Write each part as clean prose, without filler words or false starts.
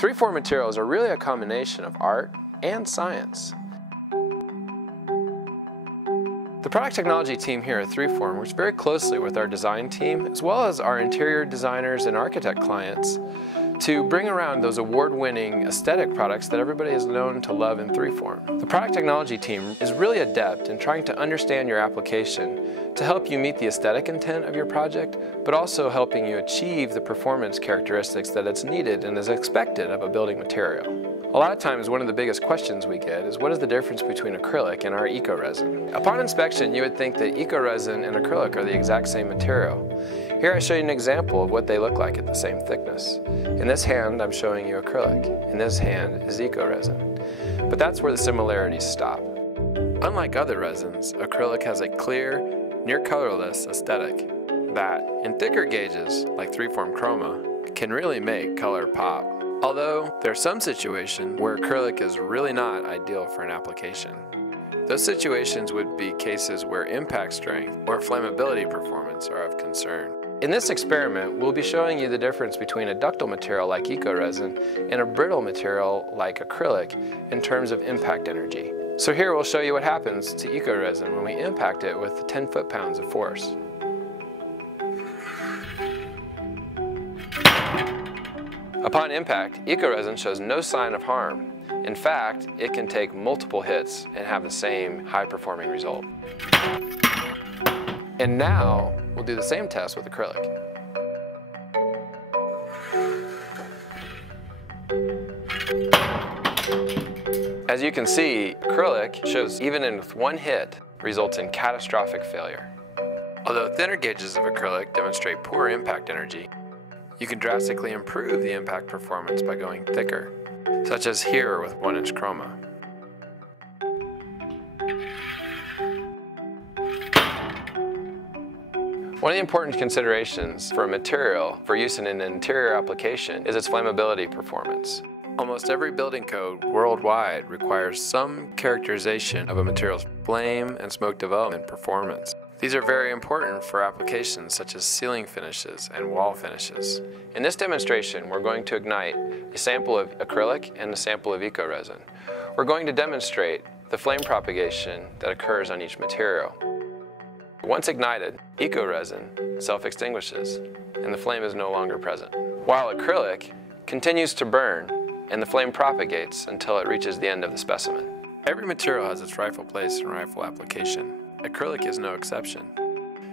3Form materials are really a combination of art and science. The product technology team here at 3Form works very closely with our design team as well as our interior designers and architect clients to bring around those award-winning aesthetic products that everybody is known to love in 3Form. The product technology team is really adept in trying to understand your application to help you meet the aesthetic intent of your project, but also helping you achieve the performance characteristics that it's needed and is expected of a building material. A lot of times one of the biggest questions we get is what is the difference between acrylic and our ecoresin? Upon inspection you would think that ecoresin and acrylic are the exact same material. Here I show you an example of what they look like at the same thickness. In this hand I'm showing you acrylic, in this hand is ecoresin. But that's where the similarities stop. Unlike other resins, acrylic has a clear, near colorless aesthetic that, in thicker gauges like 3Form chroma, can really make color pop. Although, there are some situations where acrylic is really not ideal for an application. Those situations would be cases where impact strength or flammability performance are of concern. In this experiment, we'll be showing you the difference between a ductile material like ecoresin and a brittle material like acrylic in terms of impact energy. So here we'll show you what happens to ecoresin when we impact it with 10 foot-pounds of force. Upon impact, ecoresin shows no sign of harm. In fact, it can take multiple hits and have the same high-performing result. And now, we'll do the same test with acrylic. As you can see, acrylic shows even with one hit results in catastrophic failure. Although thinner gauges of acrylic demonstrate poor impact energy, you can drastically improve the impact performance by going thicker, such as here with 1-inch chroma. One of the important considerations for a material for use in an interior application is its flammability performance. Almost every building code worldwide requires some characterization of a material's flame and smoke development performance. These are very important for applications such as ceiling finishes and wall finishes. In this demonstration, we're going to ignite a sample of acrylic and a sample of ecoresin. We're going to demonstrate the flame propagation that occurs on each material. Once ignited, ecoresin self-extinguishes and the flame is no longer present, while acrylic continues to burn and the flame propagates until it reaches the end of the specimen. Every material has its rightful place and rightful application. Acrylic is no exception.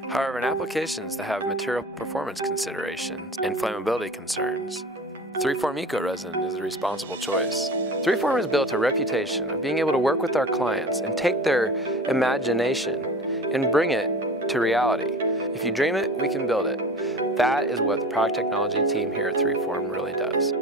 However, in applications that have material performance considerations and flammability concerns, 3Form ecoresin is the responsible choice. 3Form has built a reputation of being able to work with our clients and take their imagination and bring it to reality. If you dream it, we can build it. That is what the product technology team here at 3Form really does.